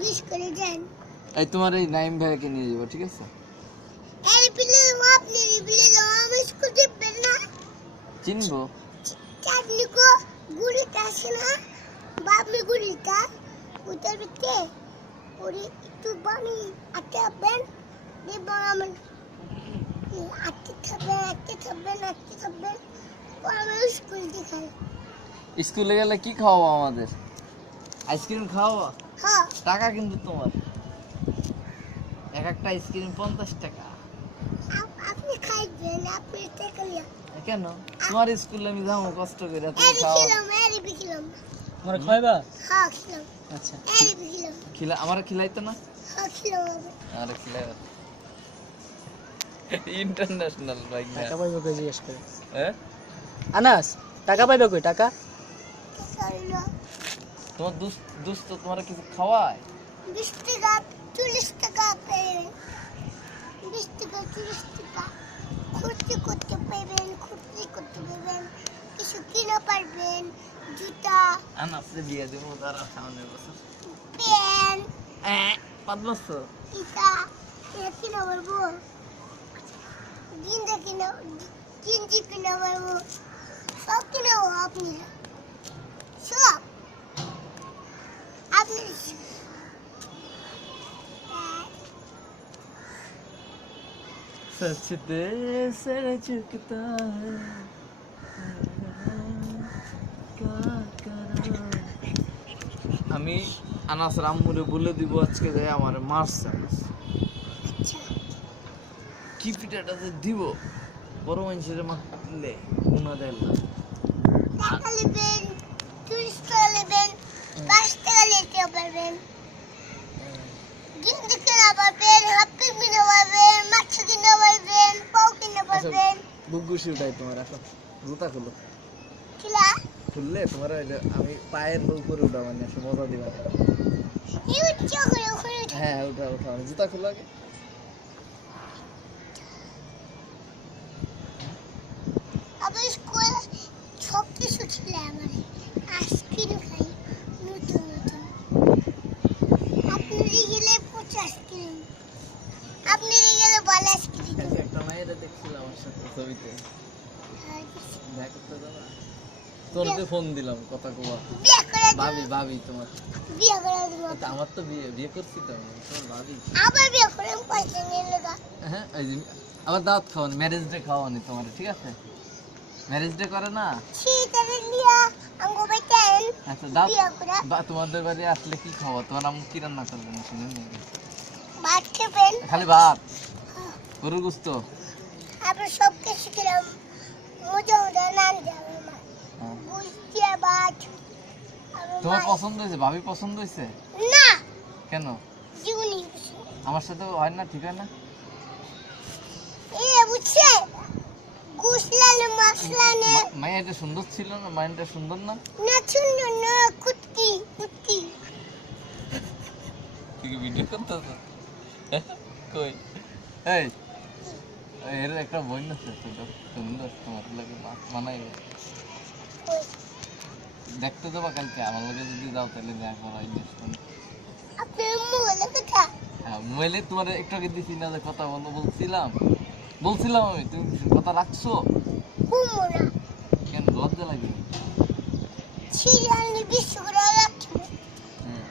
লিশ করে দেন। এই তোমার এই নাইম ভাইকে নিয়ে যাবো, ঠিক আছে? এই বিলে আপনি বিলে আমি স্কুল দিবেন না। চিনবো চাটনি কো গুড়িটা আছে না, বাবলি গুড়িটা ওটার ভিতরে ওরে একটু বানি আটকে রাখবেন। দেব আমার আটকে থাকবেন পরে আমি স্কুল দেখাই। স্কুলে গেলে কি খাওয়াবো আমাদের? আইসক্রিম খাওয়াবো? হ্যাঁ টাকা কিন্তু তোমার, এক একটা আইসক্রিম 50 টাকা। আপনি খাইবেন, আপনি টাকা নিয়ে। কেন? তোমার স্কুলে আমি যাবো কষ্ট করে, তুমি এরি খাও। খিলাম তোমরা খাইবা? হ্যাঁ খিলাম। আচ্ছা এরি খিলাম। আমার খিলাইতো না? হ্যাঁ খিলাম। আরে খিলাইবা ইন্টারন্যাশনাল বাইক না। টাকা পাইবে কই জিজ্ঞেস করে? হ্যাঁ আনাস টাকা পাইবে কই? টাকা টাকা তোমার দুস্থ তোমার কিছু খাওয়ায়? 20 টাকা 40 টাকা পাবেন। 20 টাকা 40 টাকা খরচ করতে পারবেন, কিছু কিনা পারবেন, জুতা আনাসে বিয়ে দেবো তারা সামনের বছর। পেন 5 বছর এটা কিনা পারবো। গিঞ্জি কিনা পারবো, সব কিনা আপনি সব আপনি सच दे सर झुकता है क्या करो। আমি আনাস রাম্মুরে বলে দিব আজকে যে আমারে মারছে। আচ্ছা কি পিঠাটা যে দিব বড় মানুষের মারলে গুণা দেয় না। টাকা নেবেন, 30 টাকা নেবেন, 5 টাকা নিতে পারবেন, গিঞ্জি কিনা পারবেন, হাফ প্যান্ট কিনা পারবেন, মাছ কিনা পারবেন, পাও কিনা পারবেন। বুগুশি উঠাই তোমার এখন জুতা খুলো, কিলা খুললে তোমার আমি পায়ের উপরে উঠা মানে মজা দিবা। ইউটিউব করে করে হ্যাঁ উঠা জুতা খুলো আগে। আবার স্কুল সব কিছু ছিল আমার, আইসক্রিম খাই নতুন আপনি গেলে 50 আইসক্রিম, আপনি গেলে ভালো আইসক্রিম। একটা মায়ের দেখছিলাম আমার সাথে ছবিতে, দেখা করতে যাবা? তোর ফোন দিলাম কথা কবা। বিয়ে করে ভাবি তোমার বিয়ে করে দেবো। তা আমার তো বিয়ে করছি তো আমি, তোর ভাবি। আবার বিয়ে করে পয়সা নিয়ে লাগা। হ্যাঁ এই যে আবার দাওয়াত খাওয়ানি, ম্যারেজ ডে খাওয়ানি তোমার, ঠিক আছে? ম্যারেজ ডে করে না? শীতের দিয়া আঙ্গো বাইতেন আচ্ছা দাও। বিয়ে করে তোমাদের বাড়ি আসলে কি খাওয়া? তোমার আম্মু কি রান্না করবে না শুনে নি? ভাত খেবেন, খালি ভাত, গরুর গোস্ত। আবার সব কিছু খেলাম, মজা নাম যাবে আমার হ্যাঁ। গুস্তিয়া ভাত। তোমার পছন্দ হয়েছে? ভাবি পছন্দ হয়েছে? না কেন? জীবনী আমার সাথে হয় না, ঠিক হয় না? এ বুঝছে গুসলালে মাসলানে মাইয়াটা সুন্দর ছিল না? মাইয়াটা সুন্দর না? না সুন্দর না, কুটকি কুটকি। তুই কি ভিডিও করতেছ? কই এই এর একটা বই না সুন্দর, তোমার লাগে মানাই। দেখতে দেবা কালকে? আমার লগে যদি দাও তাহলে দেখা করাই। আপনি মোবাইলে কথা হ্যাঁ মোবাইলে তোমার একটু আগে দিছি না যে কথা বলছিলাম আমি, তুমি কথা রাখছো কুমোরা কেন? লজ্জা লাগে? ছিয়ানি বিশ্ব করে রাখবো। হ্যাঁ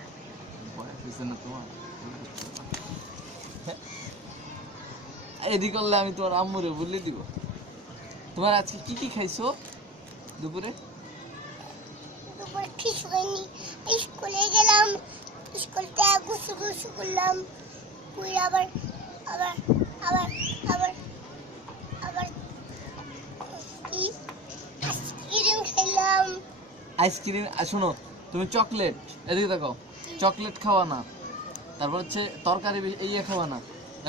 বয়স হয়েছে না তোমার? এদি করলে আমি তোমার আম্মুরে বলে দিব। তোমার আজকে কি কি খাইছো দুপুরে? দুপুরে কিছু খাইনি, স্কুলে গেলাম, স্কুল থেকে গুছু করলাম, পুই আবার আবার আবার আবার আবার কি আইসক্রিম খেলাম। আইসক্রিম? শোনো তুমি চকলেট, এদিকে দেখো, চকলেট খাওয়া না, তারপর হচ্ছে তরকারি ইয়ে খাওয়া না,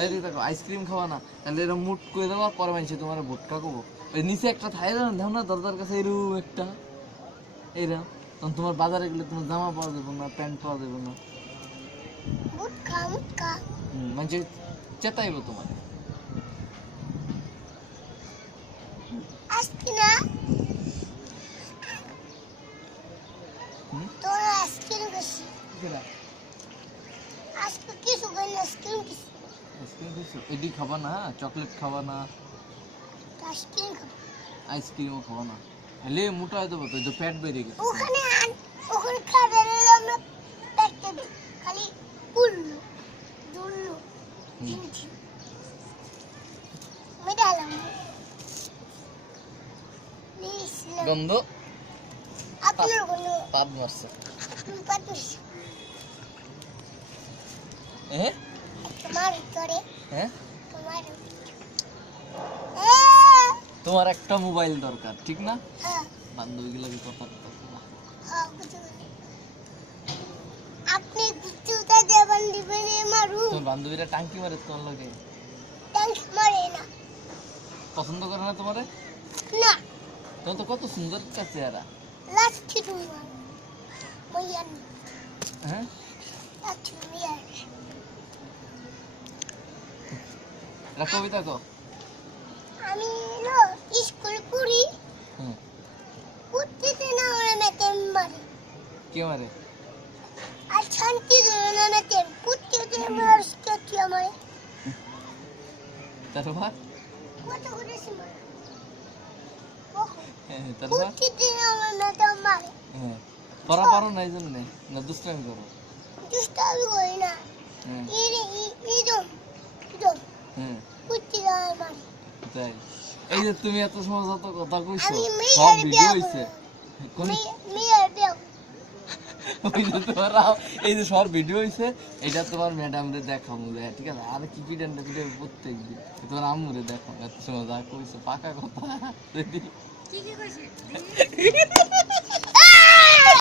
এদিকে দেখো আইসক্রিম খাওয়া না, তাহলে এরকম মুট করে দেওয়া পরে মানছে তোমার ভুটকা কবো। ওই নিচে একটা থাকে না, দেখো না দরজার কাছে এরকম একটা, এইরকম তখন তোমার বাজারে গেলে তোমার জামা পাওয়া যাবে না, প্যান্ট পাওয়া যাবে না, মুটকা মানে চেতাইব তোমার। আজকে না তোর আইসক্রিম বেশি আজকে কিছু করি না আইসক্রিম কিছু আইসক্রিম কিছু এডি খাবা না, চকলেট খাবা না, আইসক্রিম খাবো আইসক্রিমও খাবা না, এলে মোটা হয়ে যাবো তো, এই যে পেট বেরিয়ে গেছে। ওখানে ওখানে খাবার এলে আমরা দেখতে দিই খালি উল্লু দুল্লু হিন্দি মেডালাম গন্ধ আপনার কোনো পাপ মারছে। পাতুস হ্যাঁ তোমার করে হ্যাঁ, তোমার তোমার একটা মোবাইল দরকার, ঠিক না? হ্যাঁ বান্ধবীগুলোকে কথা বলতে হবে। হ্যাঁ বুঝতে পারছি। আপনি গুচ্ছুটা দেবেন দিবেন মারু তোর বান্ধবীরা টাঙ্কি মারে তোমার লগে, ট্যাঙ্ক মারে না পছন্দ করে না তোমারে? না তোমার তো কত সুন্দর একটা চেহারা। লাঠি তোমার মাইয়ান হ্যাঁ লাঠি মাইয়ান এটা কবিতা কো। আমি না স্কুল করি হুম, উঠতে না আমরা মেতে মারে কে মারে? আর শান্তি ধরে না মেতে উঠতে মার স্কেচ আমারে তারপর কত করেছি মারে তারপর উঠতে না আমরা মেতে মারে হ্যাঁ, পড়া পারো না এই জন্য না দুষ্টামি করো? দুষ্টামি করি না হ্যাঁ ইদম ইদম হ্যাঁ উঠতে না মারে তাই। এই যে তুমি এত সময় যত কথা কইছো আমি সব মেয়ের ভিডিও বিয়া হইছে কোন মেয়ের বিয়া ওই যে তোমার এই যে সব ভিডিও হইছে, এটা তোমার ম্যাডাম রে দেখামু রে, ঠিক আছে? আর কি ভিডিও প্রত্যেক দিন তোমার আম্মুরে দেখাম, এত সময় যা কইছো পাকা কথা। ঠিকই কইছিস